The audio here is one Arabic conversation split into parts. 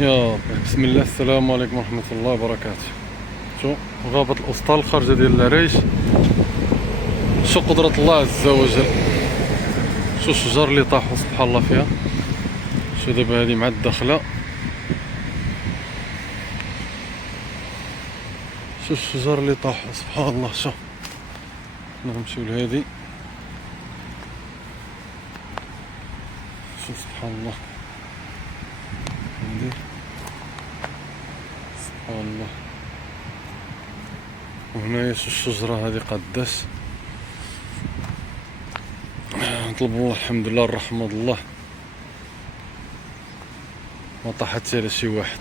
يا بسم الله، السلام عليكم ورحمة الله وبركاته. شو غابة الأسطال الخارجة ديال العريش. شو قدرة الله عز وجل. شو الشجر اللي طاحوا سبحان الله فيها. شو دابا هادي مع الدخلة. شو الشجر اللي طاحوا سبحان الله. شو نمشيو لهادي. شو سبحان الله عندي سبحان الله. وهنايا شو الشجرة هادي قداش نطلب الله الحمد لله الرحمة الله ما طاحتش على شي واحد.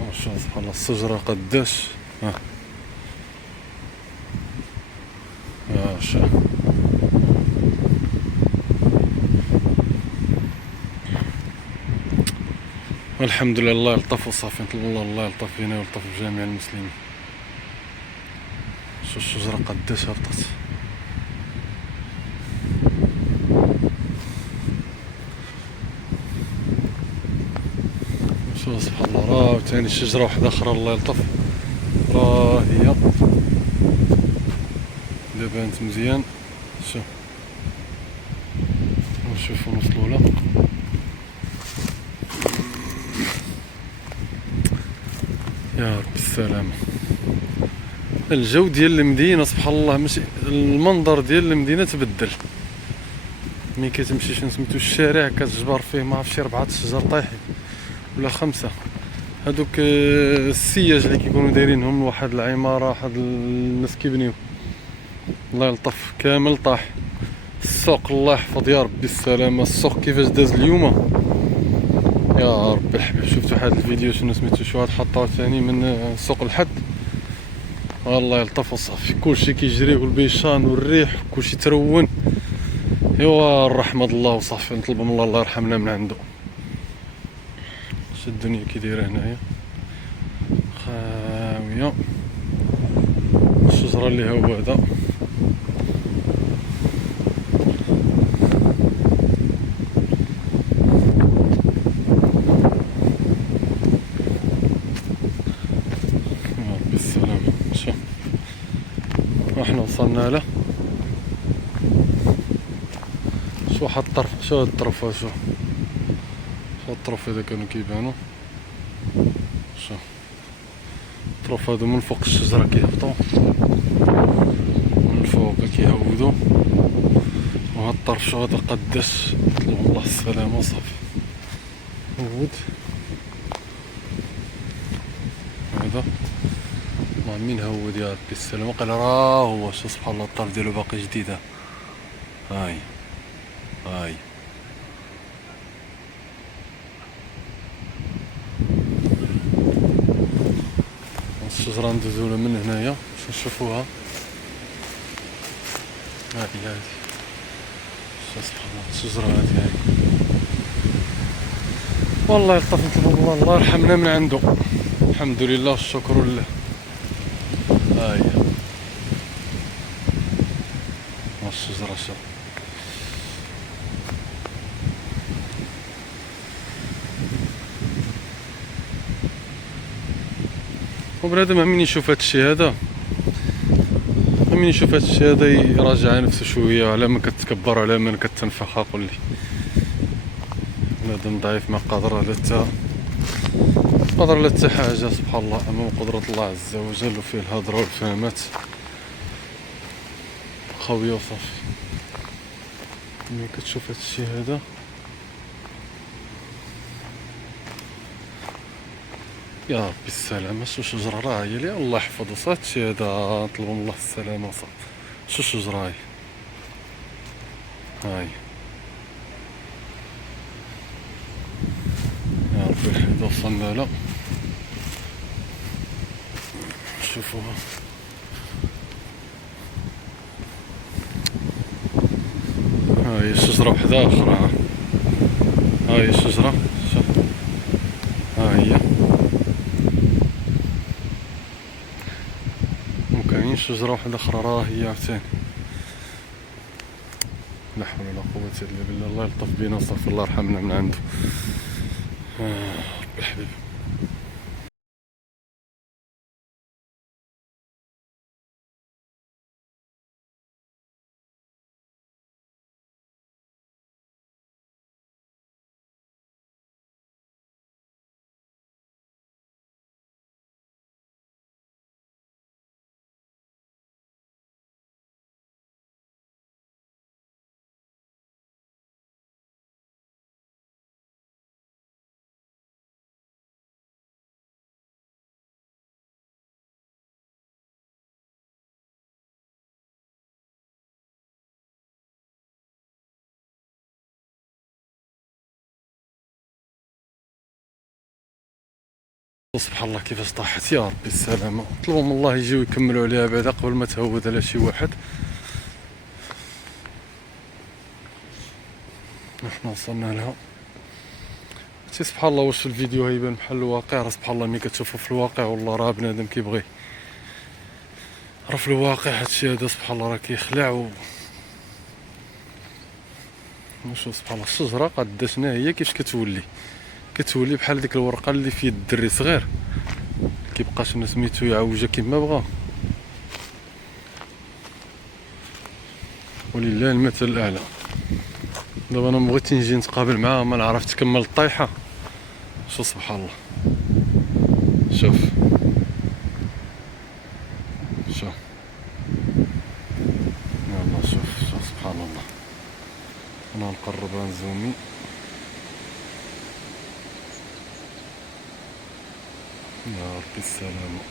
ما شاء الله سبحان الله الشجرة قداش شو الحمد لله. الله يلطف وصافي. نطلب الله يلطف فينا ويلطف بجميع المسلمين. شو الشجرة قداش هبطت. شو سبحان الله. راه تاني شجرة واحدة أخرى الله يلطف. راه هي دابا بانت مزيان. نشوفو نوصلو لها. يا رب السلامة. الجو ديال المدينة سبحان الله ماشي المنظر ديال المدينة تبدل. ملي كتمشي سميتو الشارع كتجبر فيه ما عرفتش 4 شجر طايحين ولا 5. هادوك السياج اللي كيكونوا دايرينهم لواحد العمارة واحد الناس كيبنيو الله يلطف كامل طاح. السوق الله يحفظ يا ربي السلامة. السوق كيفاش داز اليوم يا ربي الحبيب. شفتوا هاد الفيديو شنو سميتو شو هاد حطوه ثاني من سوق الحد. الله يلطف وصافي كلشي كيجري والبيشان والريح كلشي ترون. ايوا الرحمة الله وصافي. نطلب من الله يرحمنا من عنده. اش الدنيا كي دايره هنايا خاوية. الشجرة اللي هو هذا بالسلامة. شوف احنا وصلنا له. شو واحد الطرف. شو هاد الطرف. شو الطرف هذا كانوا كيبانو. شو الطرف هادو من فوق الشجرة كيهبطو من الفوق كيهودو. وهاد الطرف شو هذا قداش. نطلب الله السلامة وصافي. هود هذا ما مين هود يا ربي السلامة. قال راه هو. شو سبحان الله الطرف ديالو باقي جديد. هاي الشجرة ندوزولا من هنايا باش نشوفوها. هادي شو سبحان الله الشجرة هادي والله يلطف. نطلب الله يرحمنا من عنده. الحمد لله والشكر لله. الشجرة شو وبنادم من يشوف هادشي هذا يراجع نفسه شويه على من كتكبر على من كتنفخ. قول لي بنادم ضعيف ما قادر على حتى حاجه سبحان الله امام قدرة الله عز وجل وفيه الهضره والفهمات خويه وصافي. ملي كتشوف هادشي هذا يا ربي السلامة. شو شجرة راه هي لي الله يحفظ هادشي هذا. نطلب من الله السلامة وصافي. شو شجرة هاي يا ربي الحمد وصلنا له. شوفوها هاي شجرة وحدة أخرى. هاي الشجرة شوف هاي كاين شجرة واحدة أخرى راه هي عاوتاني. لا حول ولا قوة إلا بالله. الله يلطف بينا وصافي الله يرحمنا من عنده. ربي الحبيب. سبحان الله كيفاش طاحت، يا ربي السلامة. طلبوا من الله يجيو يكملوا عليها بعدا قبل ما تهود على شي واحد. نحنا وصلنا لها. سبحان الله واش في الفيديو هيبان بحال الواقع، راه سبحان الله ملي كتشوفو في الواقع والله راه بنادم كيبغي، راه في الواقع هادشي هذا سبحان الله راه كيخلع نشوف سبحان الله الشجرة قداشنا هي كيفاش كتولي بحال ديك الورقة اللي في يد الدري صغير كيبقاش سميتو يعوجها كيما بغا. ولله المثل الاعلى. دابا انا بغيت نجي نتقابل معاه ما نعرف تكمل الطيحة. شوف سبحان الله، شوف يلا شوف سبحان الله. انا نقرب نزومي. يا ربي السلامة.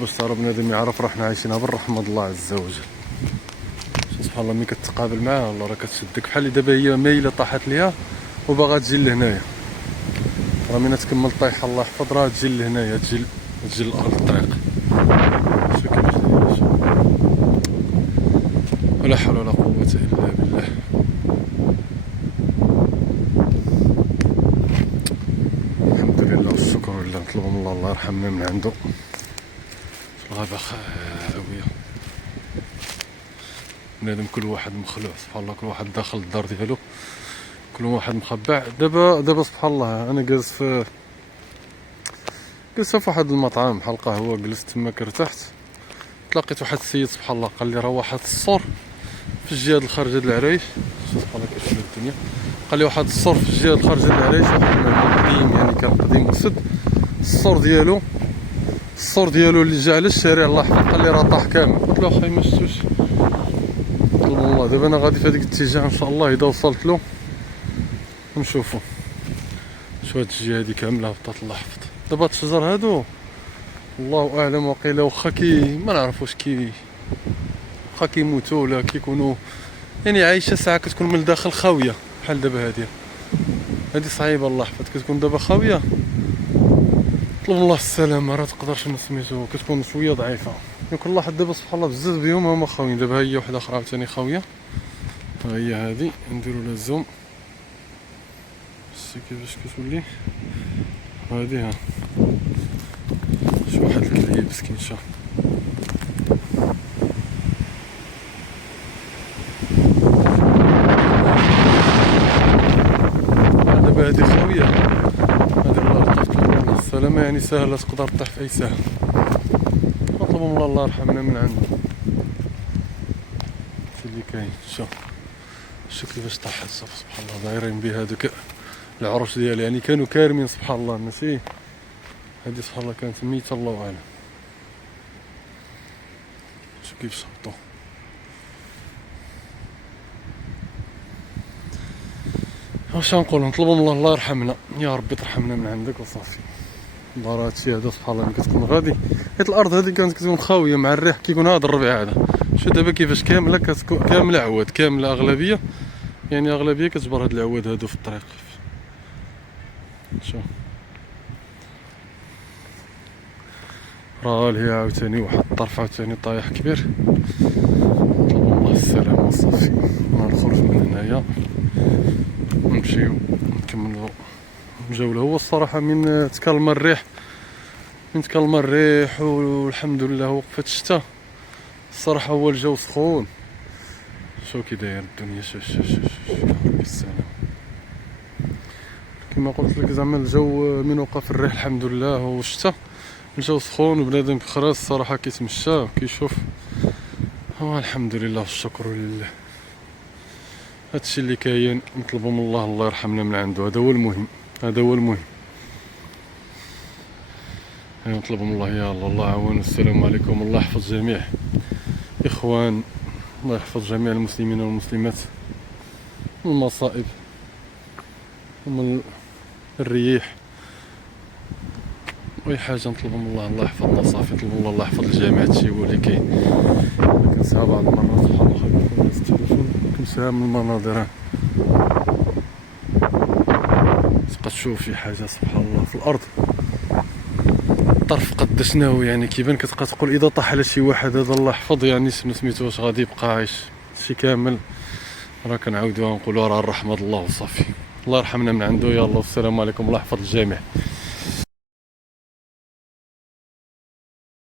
باش تعرف بنادم يعرف روحنا عايشينها بالرحمة الله عز وجل. سبحان الله ملي كتقابل معاه والله راه كتشدك بحال اللي دابا هي مايلة طاحت ليها وباغا تجي لهنايا، راه من تكمل طيحة الله يحفظ راه تجي لهنايا، تجي لأرض الطريق. شوف كيفاش دايرة، ولا حول ولا قوة إلا بالله. الحمد لله والشكر لله. نطلبوا من الله يرحمنا من عنده. في الغابة خاوية بنادم كل واحد مخلوع سبحان الله، كل واحد داخل الدار ديالو، كل واحد مخبع. دابا سبحان الله انا جالس في واحد المطعم بحال قهوه، جلست تماك ارتحت، تلاقيت واحد السيد سبحان الله قال لي راه واحد الصور في الجهه الخارجه د العرايش. سبحان الله كيفاش الدنيا. قال لي واحد الصور في الجهه الخارجه د العرايش، واحد قديم يعني كان قديم وسد. الصور ديالو اللي جا على الشارع الله يحفظ، قال لي راه طاح كامل. قلت له اخي ما شفتوش. والله دابا انا غادي في هذيك الاتجاه ان شاء الله اذا وصلت له نشوفو. شو هاد الجهه هادي كامله هبطات الله يحفظ. دابا هاد الشجر هادو الله اعلم وقيلا واخا ما نعرفوش واخا كيموتوا ولا كيكونوا يعني عايشه ساعه كتكون من الداخل خاويه بحال دابا هادي صعيبه الله يحفظ. كتكون دابا خاويه طلب الله السلامه، راه تقدرش سميتو كتكون شويه ضعيفه. كل واحد دابا سبحان الله بزاف بهم هما خاويين. دابا هي وحده اخرى عاوتاني خاويه، ها هي هادي نديرو لها الزوم. شتي كيفاش كتولي هادي. ها شو واحد الكليب مسكين شا. دابا هادي خاويه، هادي الله يلطف لنا السلامه يعني ساهله تقدر تطيح في اي ساهل. نطلبوا من الله يرحمنا من عنده. شتي اللي كاين شو كيفاش طاحت. سبحان الله دايرين بها هادوك العروش ديال يعني كانوا كارمين سبحان الله. ماشي هادي سبحان الله كانت ميتة الله اعلم. شوف كيفاش هبطوا. واش نقولوا، نطلبوا من الله يرحمنا يا ربي ترحمنا من عندك وصافي. الله راه هادشي هذا سبحان الله ملي كتكون غادي. حيت الارض هذه كانت كتكون خاويه مع الريح كيكون هذا الربيع هذا. شو دابا كيفاش كامله كامله عواد كامله اغلبيه يعني اغلبيه كتجبر هاد العواد هادو في الطريق. شوف راه هي عاوتاني واحد الطرف عاوتاني طايح كبير. الله بالسلامة صافي. غنخرج من هنايا ونمشيو نكملو الجولة. هو الصراحة من تكلم الريح، والحمد لله وقفت الشتا الصراحة. هو الجو سخون، شو كي داير الدنيا. شوف ربي السلام. كما قلت لك زعما الجو من وقف الريح الحمد لله والشتا الجو سخون وبنادم كيخرج الصراحة كيتمشى كيشوف. الحمد لله والشكر لله. هادشي اللي كاين، نطلبوا من الله يرحمنا من عنده. هذا هو المهم. نطلبوا من الله يا الله عاون. والسلام عليكم. الله يحفظ جميع اخوان، الله يحفظ جميع المسلمين والمسلمات من المصائب ومن الريح واي حاجه. نطلبوا من الله يحفظنا صافي. نطلبوا من الله يحفظ الجميع. هادشي هو اللي كاين. كنساها بعض المرات سبحان الله خليكم الناس التليفون كنساها من المناظر. تبقى تشوف شي حاجه سبحان الله في الارض الطرف قد شناهو، يعني كيبان كتبقى تقول اذا طاح على شي واحد هذا الله يحفظ، يعني سميتو واش غادي يبقى عايش شي كامل. راه كنعاودوها نقولوا راه الرحمه الله وصافي. الله يرحمنا من عنده. يلا والسلام عليكم. الله يحفظ الجميع.